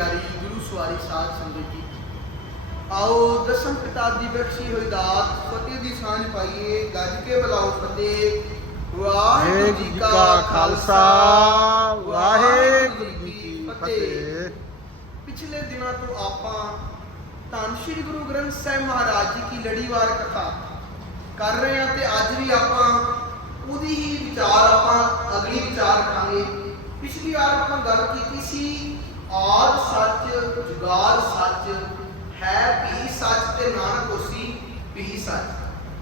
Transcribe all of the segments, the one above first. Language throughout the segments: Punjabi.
ਪਿਆਰੀ ਗੁਰੂ ਸਵਾਰੀ ਸਾਧ ਸੰਗਤ ਜੀ। ਆਓ ਦਸਮ ਪਿਤਾ ਦੀ ਬਖਸ਼ੀ ਹੋਈ ਦਾਤ, ਫਤਿਹ ਦੀ ਸਾਂਝ ਪਾਈਏ, ਗੱਜ ਕੇ ਬੁਲਾਓ ਫਤਿਹ। ਵਾਹਿਗੁਰੂ ਜੀ ਕਾ ਖਾਲਸਾ, ਵਾਹਿਗੁਰੂ ਜੀ ਕੀ ਫਤਿਹ। ਪਿਛਲੇ ਦਿਨਾਂ ਤੋਂ ਆਪਾਂ ਧੰਨ ਸ਼੍ਰੀ ਗੁਰੂ ਗ੍ਰੰਥ ਸਾਹਿਬ ਮਹਾਰਾਜ ਜੀ ਕੀ ਲੜੀਵਾਰ ਕਥਾ ਕਰ ਰਹੇ ਹਾਂ ਤੇ ਅੱਜ ਵੀ ਆਪਾਂ ਉਹਦੀ ਹੀ ਵਿਚਾਰ ਆਪਾਂ ਅਗਲੀ ਵਿਚਾਰ ਰੱਖਾਂਗੇ ਪਿਛਲੀ ਵਾਰ ਆਪਾਂ ਗੱਲ ਕੀਤੀ ਸੀ ਆਦ ਸੱਚ, ਜੁਗਾਦ ਸੱਚ, ਹੈ ਵੀ ਸੱਚ ਤੇ ਨਾਨਕ ਹੋਸੀ ਵੀ ਸੱਚ।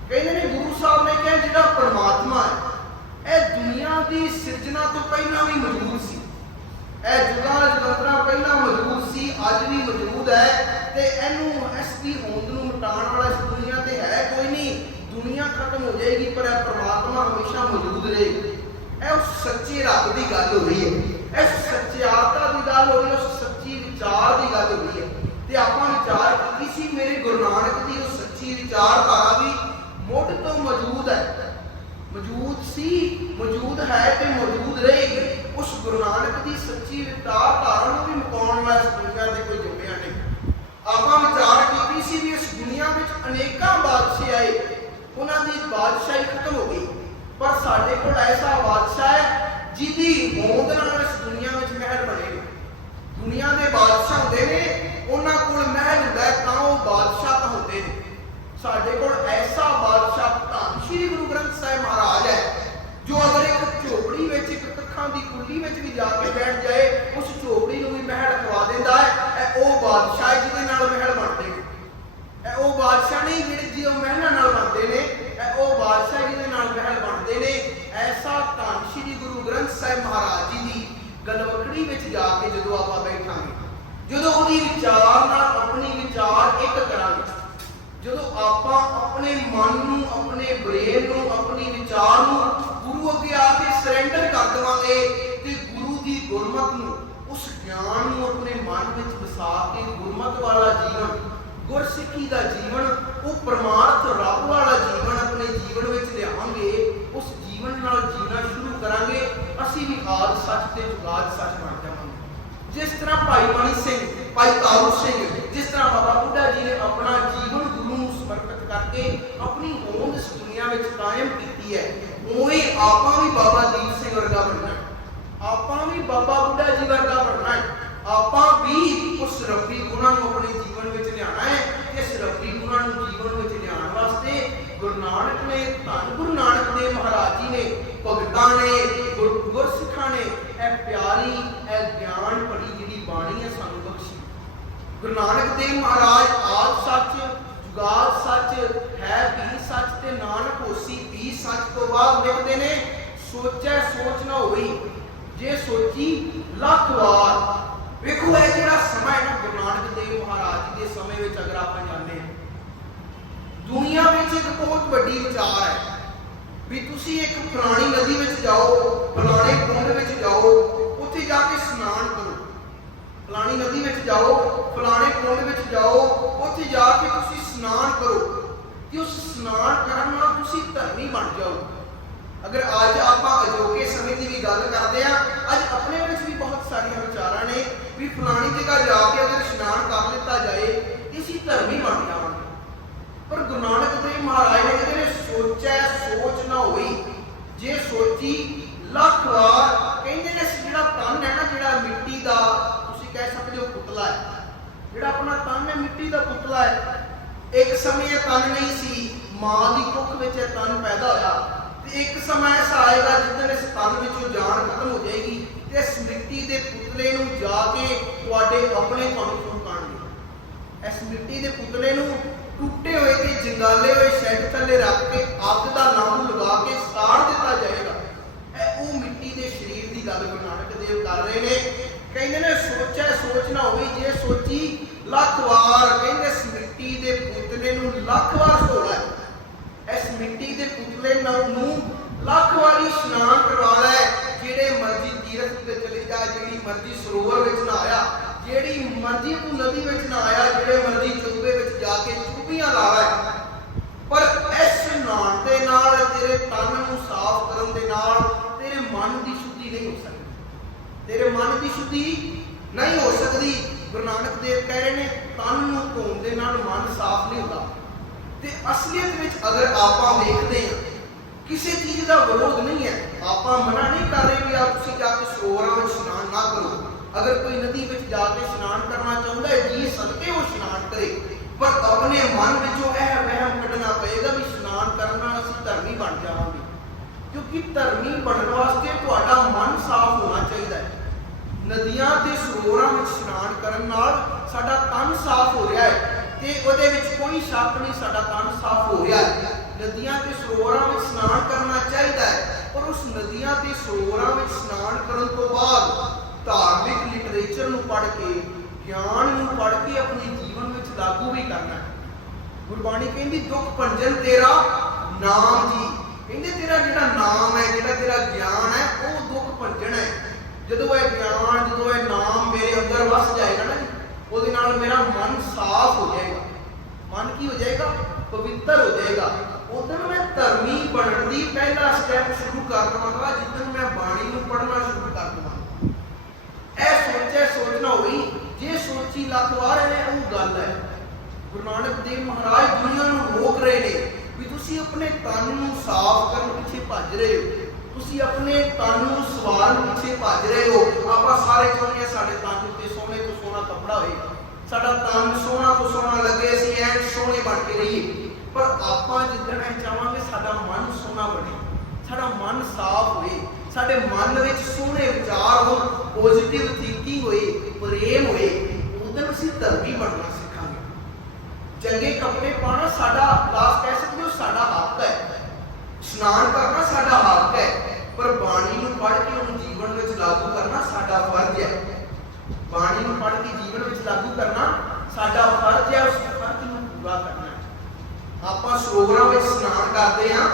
ਕਹਿੰਦੇ ਨੇ ਗੁਰੂ ਸਾਹਿਬ ਨੇ ਕਿਹਾ ਜਿਹੜਾ ਪਰਮਾਤਮਾ ਹੈ, ਇਹ ਦੁਨੀਆ ਦੀ ਸਿਰਜਣਾ ਤੋਂ ਪਹਿਲਾਂ ਵੀ ਮੌਜੂਦ ਸੀ। ਇਹ ਜੁਗਾਂ ਜਗੰਤਰਾ ਪਹਿਲਾਂ ਮੌਜੂਦ ਸੀ, ਅੱਜ ਵੀ ਮੌਜੂਦ ਹੈ ਤੇ ਇਹਨੂੰ ਇਸ ਦੀ ਹੋਂਦ ਨੂੰ ਮਿਟਾਉਣ ਵਾਲਾ ਇਸ ਦੁਨੀਆ ਤੇ ਹੈ ਕੋਈ ਨਹੀਂ। ਦੁਨੀਆ ਖਤਮ ਹੋ ਜਾਏਗੀ, ਪਰ ਇਹ ਪਰਮਾਤਮਾ ਹਮੇਸ਼ਾ ਮੌਜੂਦ ਰਹੇਗਾ। ਇਹ ਉਸ ਸੱਚੇ ਰੱਬ ਦੀ ਗੱਲ ਹੋ ਰਹੀ ਹੈ। ਇਸ ਸੱਚਿਆਰਤਾ ਦੀ ਗੱਲ ਹੋ ਰਹੀ ਹੈ ਵਿਚਾਰ ਦੀ ਗੱਲ ਹੋ ਹੈ। ਤੇ ਆਪਾਂ ਵਿਚਾਰ ਕੀਤੀ ਸੀ, ਮੇਰੇ ਗੁਰੂ ਨਾਨਕ ਦੀ ਉਹ ਸੱਚੀ ਵਿਚਾਰਧਾਰਾ ਵੀ ਮੁੱਢ ਤੋਂ ਮੌਜੂਦ ਹੈ। ਮੌਜੂਦ ਸੀ, ਮੌਜੂਦ ਹੈ ਤੇ ਮੌਜੂਦ ਰਹੇਗੀ। ਉਸ ਗੁਰੂ ਨਾਨਕ ਦੀ ਸੱਚੀ ਵਿਚਾਰਧਾਰਾ ਨੂੰ ਵੀ ਮੁਕਾਉਣ ਵਾਲਾ ਇਸ ਦੁਨੀਆ ਤੇ ਕੋਈ ਜੰਮਿਆ ਨਹੀਂ। ਆਪਾਂ ਵਿਚਾਰ ਕੀਤੀ ਸੀ ਵੀ ਇਸ ਦੁਨੀਆ ਵਿੱਚ ਅਨੇਕਾਂ ਬਾਦਸ਼ਾਹ ਆਏ। ਉਹਨਾਂ ਦੀ ਬਾਦਸ਼ਾਹੀ ਖਤਮ ਹੋ ਗਈ। ਪਰ ਸਾਡੇ ਕੋਲ ਐਸਾ ਬਾਦਸ਼ਾਹ ਹੈ ਜਿਹਦੀ ਹੋਂਦ ਨਾਲ ਇਸ ਦੁਨੀਆ ਵਿੱਚ ਮਹਿਲ ਬਣੇਗਾ। ਦੁਨੀਆ ਦੇ ਬਾਦਸ਼ਾਹ ਹੁੰਦੇ ਨੇ, ਉਹਨਾਂ ਕੋਲ ਮਹਿਲ ਹੁੰਦਾ ਤਾਂ ਉਹ ਬਾਦਸ਼ਾਹ ਤਾਂ ਹੁੰਦੇ ਨੇ। ਸਾਡੇ ਕੋਲ ਐਸਾ ਬਾਦਸ਼ਾਹ ਧੰਨ ਸ਼੍ਰੀ ਗੁਰੂ ਗ੍ਰੰਥ ਸਾਹਿਬ ਮਹਾਰਾਜ ਹੈ ਜੋ ਅਗਰ ਇੱਕ ਝੋਪੜੀ ਵਿੱਚ ਇੱਕ ਕੱਖਾਂ ਦੀ ਕੁੱਲੀ ਵਿੱਚ ਵੀ ਜਾ ਕੇ ਬੈਠ ਜਾਏ ਉਸ ਝੋਪੜੀ ਨੂੰ ਵੀ ਮਹਿਲ ਖਵਾ ਦਿੰਦਾ ਹੈ ਇਹ ਉਹ ਬਾਦਸ਼ਾਹ ਹੈ ਜਿਹਦੇ ਨਾਲ ਮਹਿਲ ਬਣਦੇ ਨੇ ਇਹ ਉਹ ਬਾਦਸ਼ਾਹ ਨਹੀਂ ਜਿਹੜੇ ਜਿਹੋ ਮਹਿਲਾਂ ਨਾਲ ਬਣਦੇ ਨੇ ਇਹ ਉਹ ਬਾਦਸ਼ਾਹ ਜਿਹਦੇ ਨਾਲ ਮਹਿਲ ਬਣਦੇ ਨੇ ਐਸਾ ਧੰਨ ਸ਼੍ਰੀ ਗੁਰੂ ਗ੍ਰੰਥ ਸਾਹਿਬ ਮਹਾਰਾਜ ਜੀ ਦੀ ਗਲਵਕੜੀ ਵਿੱਚ ਜਾ ਕੇ ਜਦੋਂ ਆਪਾਂ ਬੈਠਾਂਗੇ ਜਦੋਂ ਉਹਦੀ ਵਿਚਾਰ ਨਾਲ ਆਪਣੀ ਵਿਚਾਰ ਇੱਕ ਕਰਾਂਗੇ ਜਦੋਂ ਆਪਾਂ ਆਪਣੇ ਮਨ ਨੂੰ ਆਪਣੇ ਬ੍ਰੇਨ ਨੂੰ ਆਪਣੀ ਵਿਚਾਰ ਨੂੰ ਗੁਰੂ ਅੱਗੇ ਆ ਕੇ ਸਰੈਂਡਰ ਕਰ ਦੇਵਾਂਗੇ ਤੇ ਗੁਰੂ ਦੀ ਗੁਰਮਤ ਨੂੰ ਉਸ ਗਿਆਨ ਨੂੰ ਆਪਣੇ ਮਨ ਵਿੱਚ ਵਸਾ ਕੇ ਗੁਰਮਤ ਵਾਲਾ ਜੀਵਨ, ਗੁਰਸਿੱਖੀ ਦਾ ਜੀਵਨ, ਉਹ ਪ੍ਰਮਾਰਥ ਰੱਬ ਵਾਲਾ ਜੀਵਨ ਆਪਣੇ ਜੀਵਨ ਵਿੱਚ ਲਿਆਵਾਂਗੇ, ਉਸ ਜੀਵਨ ਨਾਲ ਜੀਣਾ ਸ਼ੁਰੂ ਕਰਾਂਗੇ, ਅਸੀਂ ਵੀ ਆਦ ਸੱਚ ਤੇ ਜੁਗਾਦ ਸੱਚ ਬਣ ਜਾਵਾਂਗੇ। ਜਿਸ ਤਰ੍ਹਾਂ ਭਾਈ ਮਣੀ ਸਿੰਘ, ਭਾਈ ਤਾਰੂ ਸਿੰਘ, ਜਿਸ ਤਰ੍ਹਾਂ ਬਾਬਾ ਬੁੱਢਾ ਜੀ ਨੇ ਆਪਣਾ ਜੀਵਨ ਗੁਰੂ ਨੂੰ ਸਮਰਪਿਤ ਕਰਕੇ ਆਪਣੀ ਹੋਂਦ ਇਸ ਦੁਨੀਆ ਵਿੱਚ ਕਾਇਮ ਕੀਤੀ ਹੈ, ਉਵੇਂ ਆਪਾਂ ਵੀ ਬਾਬਾ ਦੀਪ ਸਿੰਘ ਵਰਗਾ ਬਣਨਾ ਬਾਬਾ ਬੁੱਢਾ ਜੀ ਵਰਗਾ ਬਣਨਾ ਹੈ। ਆਪਾਂ ਵੀ ਉਸ ਰੱਬੀ ਗੁਣਾਂ ਨੂੰ ਆਪਣੇ ਜੀਵਨ ਵਿੱਚ ਲਿਆਉਣਾ ਹੈ ਇਸ ਰੱਬੀ ਗੁਣਾਂ ਨੂੰ ਜੀਵਨ ਵਿੱਚ ਲਿਆਉਣ ਵਾਸਤੇ ਗੁਰੂ ਨਾਨਕ ਨੇ, ਧੰਨ ਗੁਰੂ ਨਾਨਕ ਦੇਵ ਮਹਾਰਾਜ ਜੀ ਨੇ, ਭਗਤਾਂ ਨੇ ਗੁਰਸਿੱਖਾਂ ਨੇ, ਇਹ ਪਿਆਰੀ, ਇਹ ਗਿਆਨ ਭਰੀ ਜਿਹੜੀ ਬਾਣੀ ਹੈ ਸਾਨੂੰ ਬਖਸ਼ੀ। ਗੁਰੂ ਨਾਨਕ ਦੇਵ ਮਹਾਰਾਜ ਆਦ ਸੱਚ ਜੁਗਾਦ ਸੱਚ, ਹੈ ਵੀ ਸੱਚ ਤੇ ਨਾਨਕ ਹੋਸੀ ਵੀ ਸੱਚ ਤੋਂ ਬਾਅਦ ਲਿਖਦੇ ਨੇ, ਸੋਚੈ ਜੇ ਸੋਚੀ ਲੱਖ ਵਾਰ, ਵੇਖੋ ਇਹ ਜਿਹੜਾ ਸਮਾਂ ਹੈ ਨਾ, ਗੁਰੂ ਨਾਨਕ ਦੇਵ ਮਹਾਰਾਜ ਜੀ ਦੇ ਸਮੇਂ ਵਿੱਚ ਅਗਰ ਆਪਾਂ ਜਾਂਦੇ ਹਾਂ, ਦੁਨੀਆ ਵਿੱਚ ਇੱਕ ਬਹੁਤ ਵੱਡੀ ਵਿਚਾਰ ਹੈ ਵੀ ਤੁਸੀਂ ਇੱਕ ਪੁਰਾਣੀ ਨਦੀ ਵਿੱਚ ਜਾਓ ਫਲਾਣੇ ਕੁੰਡ ਵਿੱਚ ਜਾਓ, ਉੱਥੇ ਜਾ ਕੇ ਇਸ਼ਨਾਨ ਕਰੋ। ਫਲਾਣੀ ਨਦੀ ਵਿੱਚ ਜਾਓ ਫਲਾਣੇ ਕੁੰਡ ਵਿੱਚ ਜਾਓ, ਉੱਥੇ ਜਾ ਕੇ ਤੁਸੀਂ ਇਸ਼ਨਾਨ ਕਰੋ। ਕਿ ਉਸ ਇਸ਼ਨਾਨ ਕਰਨ ਨਾਲ ਤੁਸੀਂ ਧਰਮੀ ਬਣ ਜਾਓ ਅਗਰ ਅੱਜ ਆਪਾਂ ਅਜੋਕੇ ਸਮੇਂ ਦੀ ਵੀ ਗੱਲ ਕਰਦੇ ਆ ਅੱਜ ਆਪਣੇ ਵਿੱਚ ਵੀ ਬਹੁਤ ਸਾਰੀਆਂ ਵਿਚਾਰਾਂ ਨੇ ਵੀ ਫਲਾਣੀ ਜਗ੍ਹਾ ਜਾ ਕੇ ਅਗਰ ਇਸ਼ਨਾਨ ਕਰ ਲਿੱਤਾ ਜਾਏ ਤੇ ਅਸੀਂ ਧਰਮੀ ਬਣ ਜਾਵਾਂਗੇ। ਪਰ ਗੁਰੂ ਨਾਨਕ ਦੇਵ ਮਹਾਰਾਜ ਨੇ ਕਹਿੰਦੇ ਨੇ ਸੋਚੈ ਸੋਚ ਨਾ ਹੋਈ। ਜੇ ਸੋਚੀ, ਲੱਖ ਵਾਰ ਕਹਿੰਦੇ ਨੇ ਜਿਹੜਾ ਤਨ ਹੈ ਨਾ, ਜਿਹੜਾ ਮਿੱਟੀ ਦਾ, ਤੁਸੀਂ ਕਹਿ ਸਕਦੇ ਹੋ ਪੁਤਲਾ ਹੈ। ਜਿਹੜਾ ਆਪਣਾ ਤਨ ਹੈ, ਮਿੱਟੀ ਦਾ ਪੁਤਲਾ ਹੈ। ਇੱਕ ਸਮੇਂ ਇਹ ਤਨ ਨਹੀਂ ਸੀ, ਮਾਂ ਦੀ ਕੁੱਖ ਵਿੱਚ ਇਹ ਤਨ ਪੈਦਾ ਹੋਇਆ। ਤੇ ਇੱਕ ਸਮਾਂ ਐਸਾ ਆਏਗਾ ਜਿੱਦਣ ਇਸ ਤਨ ਵਿੱਚੋਂ ਜਾਨ ਖਤਮ ਹੋ ਜਾਏਗੀ ਤੇ ਇਸ ਮਿੱਟੀ ਦੇ ਪੁਤਲੇ ਨੂੰ ਜਾ ਕੇ ਤੁਹਾਡੇ ਆਪਣੇ ਤੁਹਾਨੂੰ ਫੁਰਕਾਣਗੇ ਇਸ ਮਿੱਟੀ ਦੇ ਪੁਤਲੇ ਨੂੰ ਟੁੱਟੇ ਹੋਏ ਤੇ ਜੰਗਾਲੇ ਹੋਏ ਸ਼ੈੱਡ ਥੱਲੇ ਰੱਖ ਕੇ ਅੱਗ ਦਾ ਨਾਮ ਲਗਾ ਕੇ ਸਾੜ ਦਿੱਤਾ ਜਾਏਗਾ। ਇਹ ਉਹ ਮਿੱਟੀ ਦੇ ਸਰੀਰ ਦੀ ਗੱਲ ਗੁਰੂ ਨਾਨਕ ਦੇਵ ਕਰ ਰਹੇ ਨੇ। ਕਹਿੰਦੇ ਨੇ ਸੋਚਿਆ ਸੋਚ ਨਾ ਹੋਈ ਜੇ ਸੋਚੀ ਲੱਖ ਵਾਰ, ਕਹਿੰਦੇ ਇਸ ਮਿੱਟੀ ਦੇ ਪੁਤਲੇ ਨੂੰ ਲੱਖ ਵਾਰ ਸੋੜਾ। ਇਸ ਮਿੱਟੀ ਦੇ ਪੁਤਲੇ ਨੂੰ ਲੱਖ ਵਾਰੀ ਇਸ਼ਨਾਨ ਕਰਵਾ ਲੈ। ਜਿਹੜੇ ਮਰਜ਼ੀ ਤੀਰਥ ਤੇ ਚਲੇ ਜਾ, ਜਿਹੜੀ ਮਰਜ਼ੀ ਸਰੋਵਰ ਵਿੱਚ ਨਹਾਇਆ, ਜਿਹੜੀ ਮਰਜ਼ੀ ਤੂੰ ਨਦੀ ਵਿੱਚ ਨਹਾਇਆ, ਜਿਹੜੇ ਮਰਜ਼ੀ ਚੁੱਬੇ ਵਿੱਚ ਜਾ ਕੇ ਚੁੱਬੀਆਂ ਲਾ ਲੈ। ਪਰ ਇਸ ਨਾਣ ਦੇ ਨਾਲ ਤੇਰੇ ਤਨ ਨੂੰ ਸਾਫ਼ ਕਰਨ ਦੇ ਨਾਲ ਤੇਰੇ ਮਨ ਦੀ ਸ਼ੁੱਧੀ ਨਹੀਂ ਹੋ ਸਕਦੀ। ਤੇਰੇ ਮਨ ਦੀ ਸ਼ੁੱਧੀ ਨਹੀਂ ਹੋ ਸਕਦੀ। ਗੁਰੂ ਨਾਨਕ ਦੇਵ ਕਹਿ ਰਹੇ ਨੇ, ਤਨ ਨੂੰ ਧੋਣ ਦੇ ਨਾਲ ਮਨ ਸਾਫ਼ ਨਹੀਂ ਹੁੰਦਾ। ਤੇ ਅਸਲੀਅਤ ਵਿੱਚ ਅਗਰ ਆਪਾਂ ਵੇਖਦੇ ਹਾਂ ਕਿਸੇ ਚੀਜ਼ ਦਾ ਵਿਰੋਧ ਨਹੀਂ ਹੈ। ਆਪਾਂ ਮਨਾ ਨਹੀਂ ਕਰ ਰਹੇ ਵੀ ਆਪ ਤੁਸੀਂ ਜਾ ਕੇ ਸਰੋਵਰਾਂ ਵਿੱਚ ਇਸ਼ਨਾਨ ਨਾ ਕਰੋ। ਅਗਰ ਕੋਈ ਨਦੀ ਵਿੱਚ ਜਾ ਕੇ ਇਸ਼ਨਾਨ ਕਰਨਾ ਚਾਹੁੰਦਾ ਹੈ, ਜੀ ਸਦਕੇ ਉਹ ਇਸ਼ਨਾਨ ਕਰੇ। ਪਰ ਆਪਣੇ ਮਨ ਵਿੱਚੋਂ ਇਹ ਵਹਿਮ ਕੱਢਣਾ ਪਏਗਾ ਵੀ ਇਸ਼ਨਾਨ ਕਰਨ ਨਾਲ ਅਸੀਂ ਧਰਮੀ ਬਣ ਜਾਵਾਂਗੇ। ਕਿਉਂਕਿ ਧਰਮੀ ਬਣਨ ਵਾਸਤੇ ਤੁਹਾਡਾ ਮਨ ਸਾਫ਼ ਹੋਣਾ ਚਾਹੀਦਾ ਹੈ। ਨਦੀਆਂ ਤੇ ਸਰੋਵਰਾਂ ਵਿੱਚ ਇਸ਼ਨਾਨ ਕਰਨ ਨਾਲ ਸਾਡਾ ਤਨ ਸਾਫ਼ ਹੋ ਰਿਹਾ ਹੈ ਤੇ ਉਹਦੇ ਵਿੱਚ ਕੋਈ ਸ਼ੱਕ ਨਹੀਂ, ਸਾਡਾ ਤਨ ਸਾਫ਼ ਹੋ ਰਿਹਾ ਹੈ। ਨਦੀਆਂ ਤੇ ਸਰੋਵਰਾਂ ਵਿੱਚ ਇਸ਼ਨਾਨ ਕਰਨਾ ਚਾਹੀਦਾ ਹੈ। ਪਰ ਉਸ ਨਦੀਆਂ ਤੇ ਸਰੋਵਰਾਂ ਵਿੱਚ ਇਸ਼ਨਾਨ ਕਰਨ ਤੋਂ ਬਾਅਦ ਧਾਰਮਿਕ ਲਿਟਰੇਚਰ ਨੂੰ ਪੜ੍ਹ ਕੇ, ਗਿਆਨ ਨੂੰ ਪੜ੍ਹ ਕੇ ਆਪਣੇ ਜੀਵਨ ਵਿੱਚ ਲਾਗੂ ਵੀ ਕਰਨਾ ਹੈ। ਗੁਰਬਾਣੀ ਕਹਿੰਦੀ, ਦੁੱਖ ਭੰਜਨ ਤੇਰਾ ਨਾਮ ਜੀ। ਕਹਿੰਦੇ, ਤੇਰਾ ਜਿਹੜਾ ਨਾਮ ਹੈ, ਜਿਹੜਾ ਤੇਰਾ ਗਿਆਨ ਹੈ, ਉਹ ਦੁੱਖ ਭੰਜਨ ਹੈ। ਜਦੋਂ ਇਹ ਗਿਆਨ, ਜਦੋਂ ਇਹ ਨਾਮ ਮੇਰੇ ਅੰਦਰ ਵਸ ਜਾਏਗਾ ਨਾ ਉਹਦੇ ਨਾਲ ਮੇਰਾ ਮਨ ਸਾਫ਼ ਹੋ ਜਾਏਗਾ। ਮਨ ਕੀ ਹੋ ਜਾਏਗਾ? ਪਵਿੱਤਰ ਹੋ ਜਾਏਗਾ। ਉਦੋਂ ਮੈਂ ਧਰਮੀ ਬਣਨ ਦੀ ਪਹਿਲਾ ਸਟੈਪ ਸ਼ੁਰੂ ਕਰ ਦਵਾਂਗਾ, ਜਿੱਦਣ ਮੈਂ ਬਾਣੀ ਨੂੰ ਪੜ੍ਹਨਾ ਸ਼ੁਰੂ ਕਰ ਦਵਾਂਗਾ। ਇਹ ਸੋਚੇ ਸੋਚਣਾ ਹੋਈ, ਜੇ ਸੋਚੀ ਲੱਖ ਵਾਰ ਹੈ ਉਹ ਗੱਲ ਹੈ। ਗੁਰੂ ਨਾਨਕ ਦੇਵ ਮਹਾਰਾਜ ਦੁਨੀਆ ਨੂੰ ਰੋਕ ਰਹੇ ਨੇ ਵੀ ਤੁਸੀਂ ਆਪਣੇ ਤਨ ਨੂੰ ਸਾਫ਼ ਕਰਨ ਪਿੱਛੇ ਭੱਜ ਰਹੇ ਹੋ। ਤੁਸੀਂ ਆਪਣੇ ਤਨ ਨੂੰ ਸਵਾਰਨ ਪਿੱਛੇ ਭੱਜ ਰਹੇ ਹੋ। ਆਪਾਂ ਸਾਰੇ ਚਾਹੁੰਦੇ ਹਾਂ ਸਾਡੇ ਤਨ ਉੱਤੇ ਸੋਹਣੇ ਤੋਂ ਸੋਹਣਾ ਕੱਪੜਾ ਹੋਏ। ਸਾਡਾ ਤਨ ਸੋਹਣਾ ਤੋਂ ਸੋਹਣਾ ਲੱਗੇ, ਅਸੀਂ ਐਨ ਸੋਹਣੇ ਬਣ ਕੇ ਰਹੀਏ। ਪਰ ਆਪਾਂ ਜਿੱਦਣ ਇਹ ਚਾਹਾਂਗੇ, ਸਾਡਾ ਮਨ ਸੋਹਣਾ ਬਣੇ। ਸਾਡਾ ਮਨ ਸਾਫ਼ ਹੋਏ। ਸਾਡੇ ਮਨ ਵਿੱਚ ਸੋਹਣੇ ਵਿਚਾਰ ਹੋਣ ਪੋਜ਼ਿਟਿਵ ਥਿੰਕਿੰਗ ਹੋਏ, ਪ੍ਰੇਮ ਹੋਏ ਉਦੋਂ ਅਸੀਂ ਧਰਮੀ ਬਣਨਾ ਸਿੱਖਾਂਗੇ। ਚੰਗੇ ਕੱਪੜੇ ਪਾਉਣਾ ਸਾਡਾ ਦਾਸ ਕਹਿ ਸਕਦੇ ਹੋ, ਸਾਡਾ ਹੱਕ ਹੈ। ਇਸ਼ਨਾਨ ਕਰਨਾ ਸਾਡਾ ਹੱਕ ਹੈ। ਪਰ ਬਾਣੀ ਨੂੰ ਪੜ੍ਹ ਕੇ ਉਹਨੂੰ ਜੀਵਨ ਵਿੱਚ ਲਾਗੂ ਕਰਨਾ ਸਾਡਾ ਫਰਜ਼ ਹੈ। ਬਾਣੀ ਨੂੰ ਪੜ੍ਹ ਕੇ ਜੀਵਨ ਵਿੱਚ ਲਾਗੂ ਕਰਨਾ ਸਾਡਾ ਫਰਜ਼ ਹੈ, ਉਸ ਫਰਜ਼ ਨੂੰ ਪੂਰਾ ਕਰਨਾ ਹੈ। ਆਪਾਂ ਸਰੋਵਰਾਂ ਵਿੱਚ ਇਸ਼ਨਾਨ ਕਰਦੇ ਹਾਂ,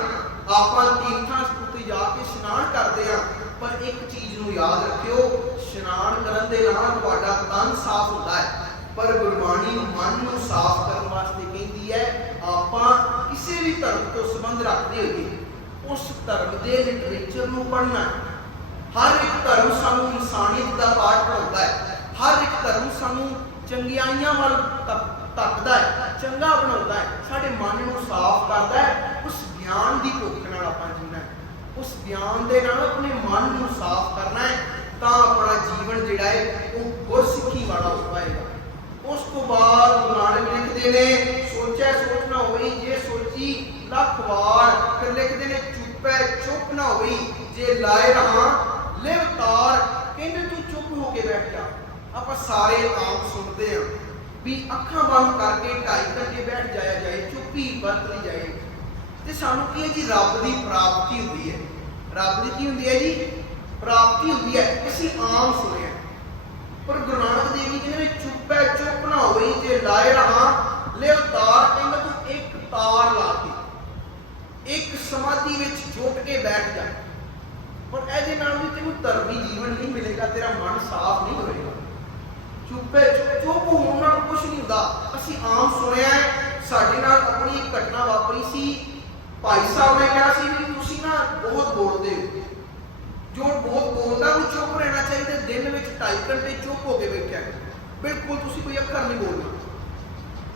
ਆਪਾਂ ਤੀਰਥਾਂ ਉੱਤੇ ਜਾ ਕੇ ਇਸ਼ਨਾਨ ਕਰਦੇ ਹਾਂ, ਪਰ ਇੱਕ ਚੀਜ਼ ਨੂੰ ਯਾਦ ਰੱਖਿਓ, ਇਸ਼ਨਾਨ ਕਰਨ ਦੇ ਨਾਲ ਤੁਹਾਡਾ ਤਨ ਸਾਫ਼ ਹੁੰਦਾ ਹੈ। ਪਰ ਗੁਰਬਾਣੀ ਮਨ ਨੂੰ ਸਾਫ਼ ਕਰਨ ਵਾਸਤੇ ਕਹਿੰਦੀ ਹੈ, ਆਪਾਂ ਕਿਸੇ ਵੀ ਧਰਮ ਤੋਂ ਸੰਬੰਧ ਰੱਖਦੇ ਹੋਈਏ, ਉਸ ਧਰਮ ਦੇ ਲਿਟਰੇਚਰ ਨੂੰ ਪੜ੍ਹਨਾ ਹਰ ਇੱਕ ਧਰਮ ਸਾਨੂੰ ਇਨਸਾਨੀਅਤ ਦਾ ਪਾਠ ਪੜਾਉਂਦਾ ਹੈ। ਹਰ ਇੱਕ ਧਰਮ ਸਾਨੂੰ ਚੰਗਿਆਈਆਂ ਵੱਲ ਤੱਕਦਾ ਹੈ। ਚੰਗਾ ਬਣਾਉਂਦਾ ਹੈ, ਸਾਡੇ ਮਨ ਨੂੰ ਸਾਫ਼ ਕਰਦਾ ਹੈ, ਉਸ ਗਿਆਨ ਦੀ ਭੁੱਖ ਨਾਲ ਆਪਾਂ ਜੀਣਾ ਹੈ। ਉਸ ਗਿਆਨ ਦੇ ਨਾਲ ਆਪਣੇ ਮਨ ਨੂੰ ਸਾਫ਼ ਕਰਨਾ ਹੈ, ਤਾਂ ਆਪਣਾ ਜੀਵਨ ਜਿਹੜਾ ਹੈ, ਉਹ ਗੁਰਸਿੱਖੀ ਵਾਲਾ ਹੋ ਪਾਏਗਾ। ਉਸ ਤੋਂ ਬਾਅਦ ਗੁਰੂ ਲਿਖਦੇ ਨੇ ਸੋਚਿਆ ਸੋਚਣਾ ਹੋਈ, ਜੇ ਸੋਚੀ ਲੱਖ ਵਾਰ, ਫਿਰ ਲਿਖਦੇ ਨੇ, ਚੁੱਪੈ ਚੁੱਪ ਨਾ ਹੋਈ, ਜੇ ਲਾਏ ਰਹਾ, ਲਿਵ ਤਾਰ, ਕਹਿੰਦੇ ਤੂੰ ਚੁੱਪ ਹੋ ਕੇ ਬੈਠ ਜਾ। ਆਪਾਂ ਸਾਰੇ ਆਮ ਸੁਣਦੇ ਹਾਂ। ਵੀ ਅੱਖਾਂ ਬੰਦ ਕਰਕੇ ਢਾਈ ਘੰਟੇ ਬੈਠ ਜਾਇਆ ਜਾਏ, ਚੁੱਪੀ ਵਰਤ ਜਾਏ। ਤੇ ਸਾਨੂੰ ਕੀ ਹੈ ਜੀ? ਰੱਬ ਦੀ ਪ੍ਰਾਪਤੀ ਹੁੰਦੀ ਹੈ। ਰੱਬ ਦੀ ਕੀ ਹੁੰਦੀ ਹੈ ਜੀ? ਪ੍ਰਾਪਤੀ ਹੁੰਦੀ ਹੈ। ਅਸੀਂ ਆਮ ਸੁਣਿਆ। ਪਰ ਗੁਰੂ ਨਾਨਕ ਦੇਵ ਜੀ ਕਹਿੰਦੇ ਨੇ, ਚੁੱਪੈ ਚੁੱਪ ਨਾ ਹੋਈ, ਜੇ ਲਾਏ ਰਹਾ ਲਿਵ ਤਾਰ ਕਹਿੰਦਾ ਤੂੰ ਇੱਕ ਤਾਰ ਲਾ ਕੇ ਇੱਕ ਸਮਾਧੀ ਵਿੱਚ ਜੁਟ ਕੇ ਬੈਠ ਜਾ। ਪਰ ਇਹਦੇ ਨਾਲ ਵੀ ਤੈਨੂੰ ਧਰਮੀ ਜੀਵਨ ਨਹੀਂ ਮਿਲੇਗਾ, ਤੇਰਾ ਮਨ ਸਾਫ਼ ਨਹੀਂ ਹੋਏਗਾ। ਚੁੱਪੇ, ਚੁੱਪ ਹੋਣ ਹੁੰਦਾ। ਅਸੀਂ ਆਮ ਸੁਣਿਆ ਸਾਡੇ ਨਾਲ ਆਪਣੀ ਇੱਕ ਘਟਨਾ ਵਾਪਰੀ ਸੀ। ਭਾਈ ਸਾਹਿਬ ਨੇ ਕਿਹਾ ਸੀ ਵੀ ਤੁਸੀਂ ਨਾ ਬਹੁਤ ਬੋਲਦੇ ਹੋ। ਜੋ ਬਹੁਤ ਬੋਲਦਾ ਉਹ ਚੁੱਪ ਰਹਿਣਾ ਚਾਹੀਦਾ, ਦਿਨ ਵਿੱਚ 2.5 ਘੰਟੇ ਚੁੱਪ ਹੋ ਕੇ ਬੈਠਿਆ। ਬਿਲਕੁਲ ਤੁਸੀਂ ਕੋਈ ਅੱਖਰ ਨਹੀਂ ਬੋਲਣਾ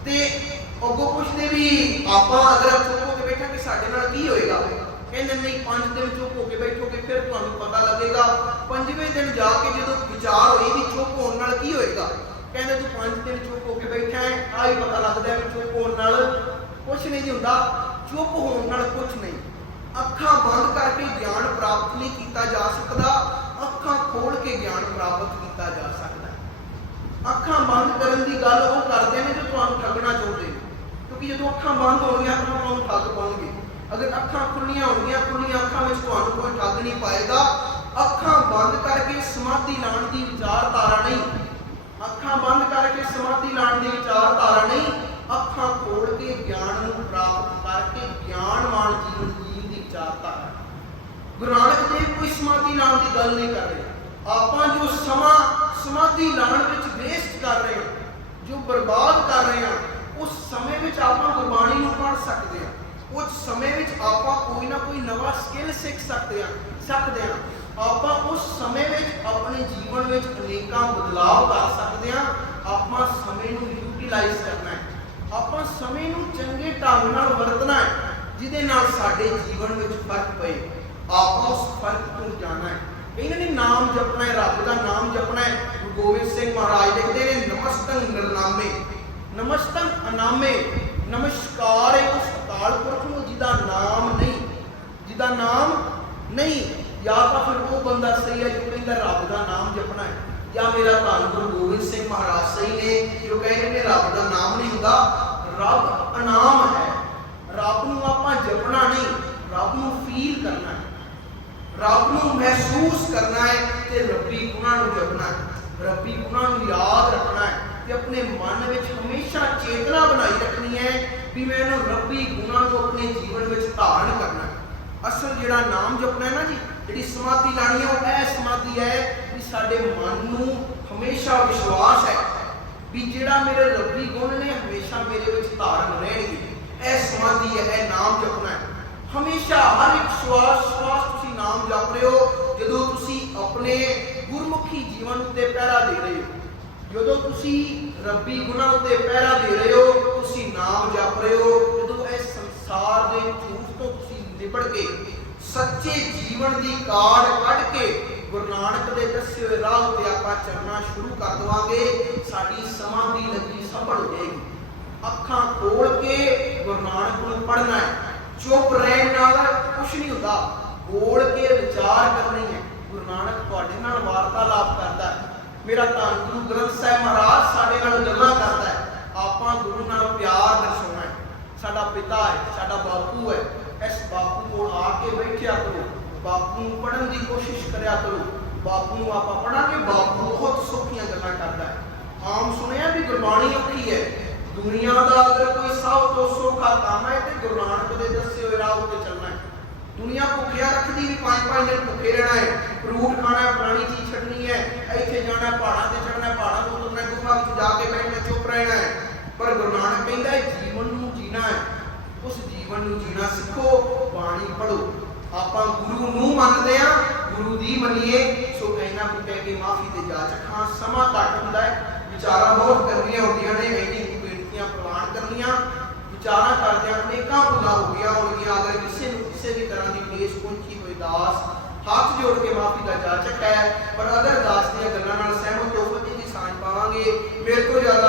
ਤੇ ਅੱਗੋਂ ਪੁੱਛਦੇ ਵੀ, ਆਪਾਂ ਅਗਰ ਚੁੱਪ ਹੋ ਕੇ ਬੈਠਾਂਗੇ, ਸਾਡੇ ਨਾਲ ਕੀ ਹੋਏਗਾ? ਕਹਿੰਦੇ, ਨਹੀਂ, ਪੰਜ ਦਿਨ ਚੁੱਪ ਹੋ ਕੇ ਬੈਠੋਗੇ, ਫਿਰ ਤੁਹਾਨੂੰ ਪਤਾ ਲੱਗੇਗਾ। ਪੰਜਵੇਂ ਦਿਨ ਜਾ ਕੇ ਜਦੋਂ ਵਿਚਾਰ ਹੋਈ ਵੀ ਚੁੱਪ ਹੋਣ ਨਾਲ ਕੀ ਹੋਏਗਾ? ਕਹਿੰਦੇ ਤੂੰ ਪੰਜ ਦਿਨ ਚੁੱਪ ਹੋ ਕੇ ਬੈਠਾ ਹੈ ਆ ਪਤਾ ਲੱਗਦਾ ਹੈ ਚੁੱਪ ਹੋਣ ਨਾਲ ਕੁਝ ਨਹੀਂ ਜੀ ਹੁੰਦਾ। ਚੁੱਪ ਹੋਣ ਨਾਲ ਕੁਝ ਨਹੀਂ। ਅੱਖਾਂ ਬੰਦ ਕਰਕੇ ਗਿਆਨ ਪ੍ਰਾਪਤ ਨਹੀਂ ਕੀਤਾ ਜਾ ਸਕਦਾ। ਅੱਖਾਂ ਖੋਲ ਕੇ ਗਿਆਨ ਪ੍ਰਾਪਤ ਕੀਤਾ ਜਾ ਸਕਦਾ ਅੱਖਾਂ ਬੰਦ ਕਰਨ ਦੀ ਗੱਲ ਉਹ ਕਰਦੇ ਨੇ ਜੋ ਤੁਹਾਨੂੰ ਠੱਗਣਾ ਚਾਹੁੰਦੇ ਨੇ। ਕਿਉਂਕਿ ਜਦੋਂ ਅੱਖਾਂ ਬੰਦ ਹੋਣਗੀਆਂ ਤਾਂ ਤੁਹਾਨੂੰ ਠੱਗ ਪਾਉਣਗੇ ਅਗਰ ਅੱਖਾਂ ਖੁੱਲੀਆਂ ਹੋਣਗੀਆਂ ਖੁੱਲੀਆਂ ਅੱਖਾਂ ਵਿੱਚ ਤੁਹਾਨੂੰ ਕੋਈ ਠੱਗ ਨਹੀਂ ਪਾਏਗਾ। ਅੱਖਾਂ ਬੰਦ ਕਰਕੇ ਸਮਾਧੀ ਲਾਉਣ ਦੀ ਵਿਚਾਰਧਾਰਾ ਨਹੀਂ ਅੱਖਾਂ ਬੰਦ ਕਰਕੇ ਸਮਾਧੀ ਲਾਉਣ ਦੀ ਵਿਚਾਰਧਾਰਾ ਨਹੀਂ, ਅੱਖਾਂ ਖੋਲ ਕੇ ਗਿਆਨ ਨੂੰ ਪ੍ਰਾਪਤ ਕਰਕੇ ਗਿਆਨਵਾਨ ਜੀਵਨ ਜੀਣ ਦੀ ਵਿਚਾਰਧਾਰਾ। ਗੁਰੂ ਨਾਨਕ ਦੇਵ ਕੋਈ ਸਮਾਧੀ ਲਾਉਣ ਦੀ ਗੱਲ ਨਹੀਂ ਕਰ ਰਹੇ। ਆਪਾਂ ਜੋ ਸਮਾਂ, ਸਮਾਧੀ ਲਾਉਣ ਵਿੱਚ ਵੇਸਟ ਕਰ ਰਹੇ ਹਾਂ, ਜੋ ਬਰਬਾਦ ਕਰ ਰਹੇ ਹਾਂ, ਉਸ ਸਮੇਂ ਵਿੱਚ ਆਪਾਂ ਗੁਰਬਾਣੀ ਨੂੰ ਪੜ੍ਹ ਸਕਦੇ ਹਾਂ। ਉਸ ਸਮੇਂ ਵਿੱਚ ਆਪਾਂ ਕੋਈ ਨਾ ਕੋਈ ਨਵਾਂ ਸਕਿੱਲ ਸਿੱਖ ਸਕਦੇ ਹਾਂ ਸਕਦੇ ਹਾਂ। ਆਪਾਂ ਉਸ ਸਮੇਂ ਵਿੱਚ, ਆਪਣੇ ਜੀਵਨ ਵਿੱਚ ਅਨੇਕਾਂ ਬਦਲਾਅ ਕਰ ਸਕਦੇ ਹਾਂ। ਆਪਾਂ ਸਮੇਂ ਨੂੰ ਯੂਟਿਲਾਈਜ਼ ਕਰਨਾ ਹੈ। ਆਪਾਂ ਸਮੇਂ ਨੂੰ ਚੰਗੇ ਢੰਗ ਨਾਲ ਵਰਤਣਾ ਹੈ, ਜਿਹਦੇ ਨਾਲ ਸਾਡੇ ਜੀਵਨ ਵਿੱਚ ਫ਼ਰਕ ਪਏ। ਆਪਾਂ ਉਸ ਫ਼ਰਕ ਤੋਂ ਜਾਣਾ ਹੈ। ਇਹਨਾਂ ਨੇ ਨਾਮ ਜਪਣਾ ਹੈ, ਰੱਬ ਦਾ ਨਾਮ ਜਪਣਾ ਹੈ। ਗੋਬਿੰਦ ਸਿੰਘ ਮਹਾਰਾਜ ਲਿਖਦੇ ਨੇ, ਨਮਸਤੰ ਨਿਰਨਾਮੇ ਨਮਸਤੰ ਅਨਾਮੇ। ਨਮਸਕਾਰ ਹੈ ਉਸ ਅਕਾਲ ਨੂੰ, ਜਿਹਦਾ ਨਾਮ ਨਹੀਂ। ਜਿਹਦਾ ਨਾਮ ਨਹੀਂ, ਜਾਂ ਤਾਂ ਫਿਰ ਉਹ ਬੰਦਾ ਸਹੀ ਹੈ ਜੋ ਕਹਿੰਦਾ ਰੱਬ ਦਾ ਨਾਮ ਜਪਣਾ ਹੈ, ਜਾਂ ਮੇਰਾ ਧੰਨ ਗੁਰੂ ਗੋਬਿੰਦ ਸਿੰਘ ਮਹਾਰਾਜ ਸਹੀ ਨੇ, ਜੋ ਕਹਿੰਦੇ ਨੇ ਰੱਬ ਦਾ ਨਾਮ ਨਹੀਂ ਹੁੰਦਾ, ਰੱਬ ਅਨਾਮ ਹੈ। ਰੱਬ ਨੂੰ ਆਪਾਂ ਜਪਣਾ ਨਹੀਂ, ਰੱਬ ਨੂੰ ਫੀਲ ਕਰਨਾ ਹੈ। ਰੱਬ ਨੂੰ ਮਹਿਸੂਸ ਕਰਨਾ ਹੈ ਤੇ ਰੱਬੀ ਗੁਣਾਂ ਨੂੰ ਜਪਣਾ ਹੈ। ਰੱਬੀ ਗੁਣਾਂ ਨੂੰ ਯਾਦ ਰੱਖਣਾ ਹੈ ਤੇ ਆਪਣੇ ਮਨ ਵਿੱਚ ਹਮੇਸ਼ਾ ਚੇਤਨਾ ਬਣਾਈ ਰੱਖਣੀ ਹੈ, ਵੀ ਮੈਂ ਇਹਨਾਂ ਰੱਬੀ ਗੁਣਾਂ ਨੂੰ ਆਪਣੇ ਜੀਵਨ ਵਿੱਚ ਧਾਰਨ ਕਰਨਾ ਅਸਲ ਜਿਹੜਾ ਨਾਮ ਜਪਣਾ ਹੈ ਨਾ ਜੀ, ਜਿਹੜੀ ਸਮਾਧੀ ਲਾਣੀ ਹੈ, ਉਹ ਇਹ ਸਮਾਧੀ ਹੈ ਵੀ ਸਾਡੇ ਮਨ ਨੂੰ ਹਮੇਸ਼ਾ ਵਿਸ਼ਵਾਸ ਹੈ ਵੀ ਜਿਹੜਾ ਮੇਰੇ ਰੱਬੀ ਗੁਣ ਨੇ ਹਮੇਸ਼ਾ ਮੇਰੇ ਵਿੱਚ ਧਾਰਨ ਰਹਿਣਗੇ। ਇਹ ਸਮਾਧੀ ਹੈ, ਇਹ ਨਾਮ ਜਪਣਾ ਹੈ। ਹਮੇਸ਼ਾ ਹਰ ਇੱਕ ਸਵਾਸ ਸਵਾਸ ਤੁਸੀਂ ਨਾਮ ਜਪ ਰਹੇ ਹੋ, ਜਦੋਂ ਤੁਸੀਂ ਆਪਣੇ ਗੁਰਮੁਖੀ ਜੀਵਨ ਉੱਤੇ ਪਹਿਰਾ ਦੇ ਰਹੇ ਹੋ। ਜਦੋਂ ਤੁਸੀਂ ਰੱਬੀ ਗੁਣਾਂ ਉੱਤੇ ਪਹਿਰਾ ਦੇ ਰਹੇ ਹੋ, ਤੁਸੀਂ ਨਾਮ ਜਪ ਰਹੇ ਹੋ, ਜਦੋਂ ਇਹ ਸੰਸਾਰ ਦੇ ਝੂਠ ਤੋਂ ਨਿਬੜ ਕੇ ਸੱਚੇ ਜੀਵਨ ਦੀ ਕਾਢ ਕੱਢ ਕੇ ਗੁਰੂ ਨਾਨਕ ਦੇ ਦੱਸੇ ਹੋਏ ਰਾਹ ਉੱਤੇ ਆਪਾਂ ਚੱਲਣਾ ਸ਼ੁਰੂ ਕਰ ਦਵਾਂਗੇ। ਸਾਡੀ ਸਮਾਧੀ ਲੱਗੀ ਸਫਲ ਹੋ ਅੱਖਾਂ ਖੋਲ ਕੇ ਗੁਰੂ ਨਾਨਕ ਨੂੰ ਪੜ੍ਹਨਾ ਹੈ। ਚੁੱਪ ਰਹਿਣ ਨਾਲ ਕੁਝ ਨਹੀਂ ਹੁੰਦਾ। ਬੋਲ ਕੇ ਵਿਚਾਰ ਕਰਨੀ ਹੈ। ਗੁਰੂ ਨਾਨਕ ਤੁਹਾਡੇ ਨਾਲ ਵਾਰਤਾਲਾਪ ਕਰਦਾ ਹੈ। ਮੇਰਾ ਧੰਨ ਗੁਰੂ ਗ੍ਰੰਥ ਸਾਹਿਬ ਮਹਾਰਾਜ ਸਾਡੇ ਨਾਲ ਗੱਲਾਂ ਕਰਦਾ ਹੈ। ਆਪਾਂ ਗੁਰੂ ਨਾਲ ਪਿਆਰ ਦਰਸਾਉਣਾ ਹੈ। ਸਾਡਾ ਪਿਤਾ ਹੈ, ਸਾਡਾ ਬਾਪੂ ਹੈ। ਇਸ ਬਾਪੂ ਕੋਲ ਆ ਕੇ ਬੈਠਿਆ ਕਰੋ। ਬਾਪੂ ਨੂੰ ਪੜਨ ਦੀ ਕੋਸ਼ਿਸ਼ ਕਰਿਆ ਕਰੋ। ਬਾਪੂ ਨੂੰ ਆਪਾਂ ਪੜਾਂਗੇ ਬਾਪੂ ਬਹੁਤ ਸੌਖੀਆਂ ਗੱਲਾਂ ਕਰਦਾ ਹੈ। ਆਮ ਸੁਣਿਆ ਵੀ ਗੁਰਬਾਣੀ ਔਖੀ ਹੈ। ਦੁਨੀਆ ਦਾ ਅਗਰ ਕੋਈ ਸਭ ਤੋਂ ਸੌਖਾ ਕੰਮ ਹੈ ਤੇ ਗੁਰੂ ਨਾਨਕ ਦੇ ਦੱਸੇ ਹੋਏ ਰਾਹ ਉੱਤੇ ਚੱਲਣਾ ਹੈ। ਦੁਨੀਆ ਭੁੱਖਿਆ ਰੱਖਦੀ ਵੀ ਪੰਜ ਪੰਜ ਦਿਨ ਭੁੱਖੇ ਰਹਿਣਾ ਹੈ। ਫਰੂਟ ਖਾਣਾ ਹੈ ਫਲਾਣੀ ਚੀਜ਼ ਛੱਡਣੀ ਹੈ। ਇੱਥੇ ਜਾਣਾ ਪਹਾੜਾਂ ਤੇ ਚੜਨਾ ਪਹਾੜਾਂ ਤੋਂ ਉਤਰਨਾ ਗੁਫਾ ਵਿੱਚ ਜਾ ਕੇ ਬੈਠਣਾ ਚੁੱਪ ਰਹਿਣਾ ਹੈ। ਪਰ ਗੁਰੂ ਨਾਨਕ ਕਹਿੰਦਾ ਜੀਵਨ ਨੂੰ ਜੀਣਾ ਹੈ। ਜੀਵਨ ਨੂੰ ਜੀਣਾ ਸਿੱਖੋ, ਬਾਣੀ ਪੜੋ ਆਪਾਂ ਗੁਰੂ ਨੂੰ ਮੰਨਦੇ ਆ ਗੁਰੂ ਦੀ ਮੰਨੀਏ, ਸੋ ਕਹਿਣਾ ਕੁੱਟੇ ਕੇ ਮਾਫੀ ਤੇ ਜਾ ਚੱਖਾਂ ਸਮਾਂ ਘੱਟ ਹੁੰਦਾ ਹੈ, ਵਿਚਾਰਾਂ ਬਹੁਤ ਕਰਨੀਆਂ ਹੁੰਦੀਆਂ ਨੇ ਐਨੀ ਬੇਟੀਆਂ ਪ੍ਰਵਾਨ ਕਰਨੀਆਂ। ਵਿਚਾਰਾਂ ਕਰਦੇ ਆਪਣੇ ਕਾ ਭੁਲਾ ਹੋ ਗਿਆ ਹੋਣਗੀਆਂ ਅਗਰ ਕਿਸੇ ਨੂੰ ਕਿਸੇ ਵੀ ਤਰ੍ਹਾਂ ਦੀ ਕਲੇਸ਼ ਪਹੁੰਚੀ ਹੋਈ ਦਾਸ ਹੱਥ ਜੋੜ ਕੇ ਮਾਫੀ ਦਾ ਜਾ ਚੱਕਾ ਹੈ। ਪਰ ਅਗਰ ਦਾਸ ਦੀਆਂ ਗੱਲਾਂ ਨਾਲ ਸਹਿਮਤ ਹੋ ਕੇ ਦੀ ਸਾਂਝ ਪਾਵਾਂਗੇ, ਮੇਰੇ ਤੋਂ ਜ਼ਿਆਦਾ